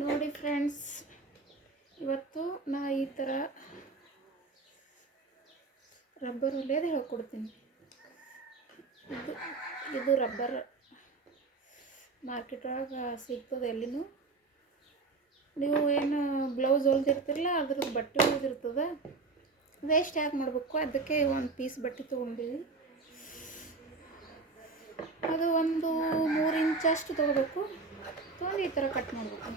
ನೋಡಿ ಫ್ರೆಂಡ್ಸ್, ಇವತ್ತು ನಾ ಈ ಥರ ರಬ್ಬರ್ ಹೊಲಿಯೋದು ಹೇಳ್ಕೊಡ್ತೀನಿ. ಇದು ರಬ್ಬರ್ ಮಾರ್ಕೆಟ್ ಒಳಗೆ ಸಿಗ್ತದೆ. ಎಲ್ಲಿನೂ ನೀವು ಏನು ಬ್ಲೌಸ್ ಹೊಲ್ದಿರ್ತಿರಲ್ಲ, ಅದ್ರದ್ದು ಬಟ್ಟೆ ಹೊಲ್ದಿರ್ತದೆ, ವೇಸ್ಟ್ ಯಾಕೆ ಮಾಡಬೇಕು. ಅದಕ್ಕೆ ಒಂದು ಪೀಸ್ ಬಟ್ಟೆ ತೊಗೊಂಡಿವಿ. ಅದು ಒಂದು 3 ಇಂಚಷ್ಟು ತೊಗೋಬೇಕು. ತೊಗೊಂಡು ಈ ಥರ ಕಟ್ ಮಾಡಬೇಕು.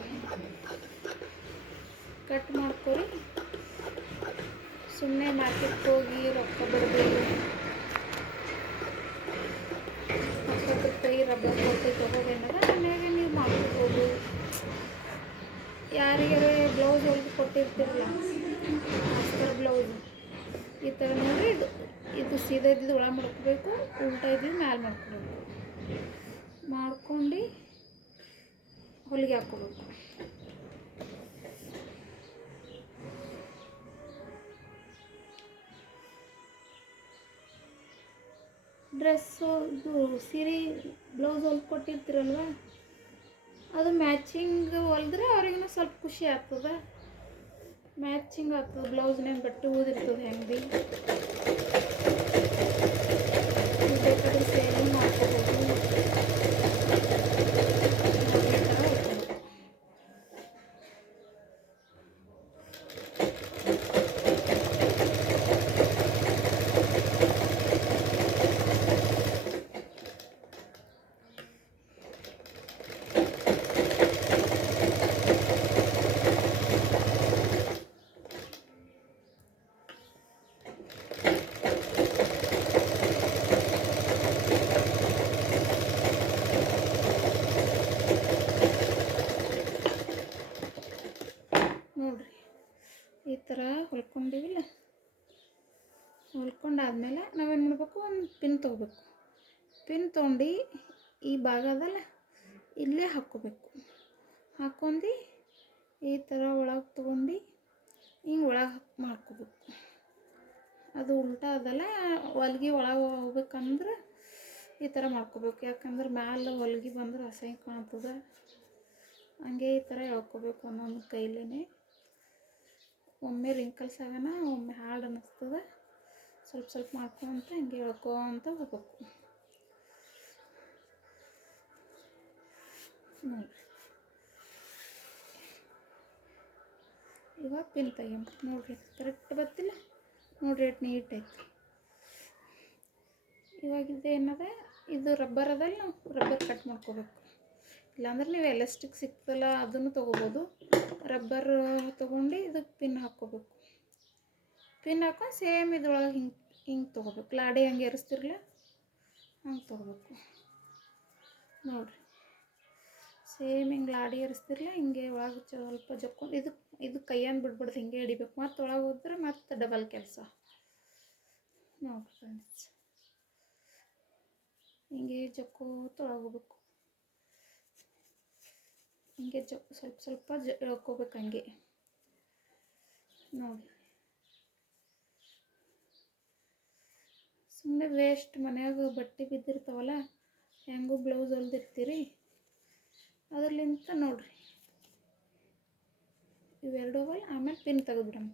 ಕಟ್ ಮಾಡ್ಕೊರಿ. ಸುಮ್ಮನೆ ಮಾರ್ಕೆಟ್ಗೆ ಹೋಗಿ ರೊಕ್ಕ ಬಡಬೇಕು, ₹10 ರಬ್ಬರ್ ಕೊಟ್ಟು ತೊಗೋಬೇಕಂದ್ರೆ ಆಮೇಲೆ ನೀವು ಮಾಡ್ಕೋಬೋದು. ಯಾರಿಗಾರ ಬ್ಲೌಸ್ ಹೊಲ್ದು ಕೊಟ್ಟಿರ್ತಿರಲ್ಲ, ಅಸ್ತರ ಬ್ಲೌಸ್, ಈ ಥರ ನೋಡಿ ಇದು ಸೀದಾ ಇದ್ದಿದ್ದು ಒಳಗೆ ಮಾಡ್ಕೋಬೇಕು, ಉಲ್ಟಾ ಇದ್ದಿದ್ದು ಮ್ಯಾಲೆ ಮಾಡ್ಕೋಬೇಕು. ಮಾಡ್ಕೊಂಡು ಹೊಲಿಗೆ ಹಾಕ್ಕೋಬೇಕು. ಡ್ರೆಸ್ಸು ಇದು ಸೀರೆ ಬ್ಲೌಸ್ ಹೊಲ್ದು ಕೊಟ್ಟಿರ್ತೀರಲ್ವ, ಅದು ಮ್ಯಾಚಿಂಗ್ ಹೊಲಿದ್ರೆ ಅವ್ರಿಗೂ ಸ್ವಲ್ಪ ಖುಷಿ ಆಗ್ತದೆ. ಮ್ಯಾಚಿಂಗ್ ಆಗ್ತದೆ. ಬ್ಲೌಸ್ನಾಗ ಬಟ್ಟೆ ಊದಿರ್ತದೆ. ಹೆಂಗೆ ಭೀ ಬೇಕಾದ್ರೆ ಸೇಲಿಂಗ್ ಮಾಡ್ಕೋಬೋದು. ನೋಡ್ರಿ, ಈ ಥರ ಹೊಲ್ಕೊಂಡಿವಿಲ್ಲ. ಹೊಲ್ಕೊಂಡಾದ್ಮೇಲೆ ನಾವೇನು ಮಾಡಬೇಕು, ಒಂದು ಪಿನ್ ತೊಗೋಬೇಕು. ಪಿನ್ ತೊಗೊಂಡು ಈ ಭಾಗ ಅದಲ್ಲ, ಇಲ್ಲೇ ಹಾಕ್ಕೋಬೇಕು. ಹಾಕ್ಕೊಂಡು ಈ ಥರ ಒಳಗೆ ತೊಗೊಂಡು ಹಿಂಗೆ ಒಳಗೆ ಮಾಡ್ಕೋಬೇಕು. ಅದು ಉಲ್ಟಾ ಅದಲ್ಲ, ಹೊಲ್ಗೆ ಒಳಗೆ ಹೋಗ್ಬೇಕಂದ್ರೆ ಈ ಥರ ಮಾಡ್ಕೋಬೇಕು. ಯಾಕಂದ್ರೆ ಮ್ಯಾಲೆ ಹೊಲ್ಗೆ ಬಂದ್ರೆ ಅಸಹ್ಯ ಕಾಣ್ತದೆ. ಹಂಗೆ ಈ ಥರ ಎಳ್ಕೋಬೇಕು ಒಂದೊಂದು ಕೈಲೇ. ಒಮ್ಮೆ ರಿಂಕಲ್ಸ್ ಆಗೋಣ, ಒಮ್ಮೆ ಹಾರ್ಡ್ ಅನ್ನಿಸ್ತದೆ. ಸ್ವಲ್ಪ ಸ್ವಲ್ಪ ಮಾಡ್ಕೊಂತ ಹಂಗೆ ಎಳ್ಕೊಂತ ಹೋಗ್ಬೇಕು. ನೋಡಿ, ಇವಾಗ ಪಿನ್ ತೆಗಿಯಮ್ಮ. ನೋಡಿರಿ, ಕರೆಕ್ಟ್ ಬರ್ತಿಲ್ಲ. ನೋಡಿರಿ, ಎಷ್ಟು ನೀಟ್ ಐತಿ. ಇವಾಗ ಇದೇನದ, ಇದು ರಬ್ಬರ್ ಅದಲ್ಲ, ನಾವು ರಬ್ಬರ್ ಕಟ್ ಮಾಡ್ಕೋಬೇಕು. ಇಲ್ಲಾಂದ್ರೆ ನೀವು ಎಲಾಸ್ಟಿಕ್ ಸಿಗ್ತಲ್ಲ, ಅದನ್ನು ತೊಗೋಬೋದು. ರಬ್ಬರ್ ತೊಗೊಂಡು ಇದಕ್ಕೆ ಪಿನ್ ಹಾಕ್ಕೋಬೇಕು. ಪಿನ್ ಹಾಕೊಂಡು ಸೇಮ್ ಇದ್ರೊಳಗೆ ಹಿಂಗೆ ತೊಗೋಬೇಕು. ಲಾಡಿ ಹಂಗೆ ಎರಿಸ್ತಿರಲ್ಲ, ಹಂಗೆ ತೊಗೋಬೇಕು. ನೋಡಿರಿ, ಸೇಮ್ ಹಿಂಗೆ ಲಾಡಿ ಎರಿಸ್ತಿರಲ್ಲ, ಹಿಂಗೆ ಒಳಗೆ ಸ್ವಲ್ಪ ಜಕ್ಕೊಂಡು ಇದು ಕೈಯನ್ನು ಬಿಡ್ಬಿಡ್ದು ಹಿಂಗೆ ಹಿಡಿಬೇಕು. ಮತ್ತು ಒಳಗೆ ಹೋದ್ರೆ ಮತ್ತು ಡಬಲ್ ಕೆಲಸ. ನೋಡಿರಿ ಫ್ರೆಂಡ್ಸ್, ಹಿಂಗೆ ಜಕ್ಕೋತ ಒಳಗೆ ಹೋಗ್ಬೇಕು. ಹಿಂಗೆ ಸ್ವಲ್ಪ ಸ್ವಲ್ಪ ಎಳ್ಕೋಬೇಕು ಹಂಗೆ. ನೋಡಿ, ಸುಮ್ಮನೆ ವೇಸ್ಟ್. ಮನ್ಯಾಗ ಬಟ್ಟೆ ಬಿದ್ದಿರ್ತಾವಲ್ಲ, ಹೆಂಗೂ ಬ್ಲೌಸ್ ಹೊಲ್ದಿರ್ತೀರಿ, ಅದರ್ಲಿಂತ ನೋಡಿರಿ ಇವೆರಡು ಹೋಗಲ್ಲ. ಆಮೇಲೆ ಪಿನ್ ತೆಗೆದ್ಬಿಡಮ್ಮ.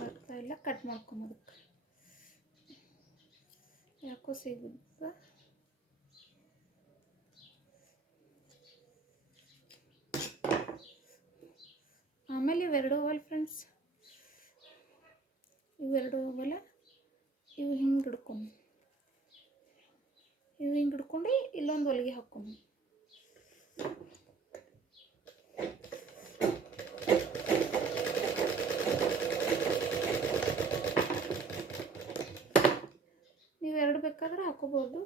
ಬರ್ತಾಯಿಲ್ಲ, ಕಟ್ ಮಾಡ್ಕೊಂಬೋದಕ್ಕೆ. ಯಾಕೋ ಸಿಗುತ್ತೆ. ಆಮೇಲೆ ಇವೆರಡು ಹೋಗಲ್ಲ ಫ್ರೆಂಡ್ಸ್, ಇವೆರಡು ಹೋಗಲ್ಲ. ಇವು ಹಿಂಗೆ ಹಿಡ್ಕೊಂಡು ಇಲ್ಲೊಂದು ಹೊಲಿಗೆ ಹಾಕ್ಕೊಂಡು ನೀವೆರಡು ಬೇಕಾದ್ರೆ ಹಾಕೋಬೋದು.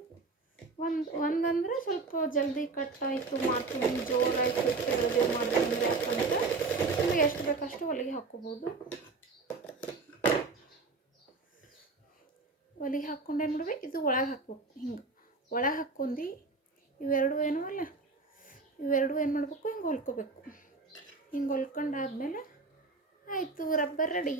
ಒಂದಂದರೆ ಸ್ವಲ್ಪ ಜಲ್ದಿ ಕಟ್ ಆಯಿತು, ಮಾಡ್ತೀನಿ ಜೋರಾಯಿತು, ಕೆಳಗೆ ಮಾಡಿದ್ರೆ ಯಾಕಂದ್ರೆ ನಿಮಗೆ ಎಷ್ಟು ಬೇಕಷ್ಟು ಹೊಲಿಗೆ ಹಾಕ್ಕೋಬೋದು. ಹೊಲಿಗೆ ಹಾಕ್ಕೊಂಡು ಏನು ಮಾಡ್ಬೇಕು, ಇದು ಒಳಗೆ ಹಾಕ್ಬೇಕು. ಹಿಂಗೆ ಒಳಗೆ ಹಾಕ್ಕೊಂಡು ಇವೆರಡು ಏನೋ ಅಲ್ಲ, ಇವೆರಡು ಏನು ಮಾಡಬೇಕು, ಹಿಂಗೆ ಹೊಲ್ಕೋಬೇಕು. ಹಿಂಗೆ ಹೊಲ್ಕೊಂಡಾದ್ಮೇಲೆ ಆಯಿತು, ರಬ್ಬರ್ ರೆಡಿ.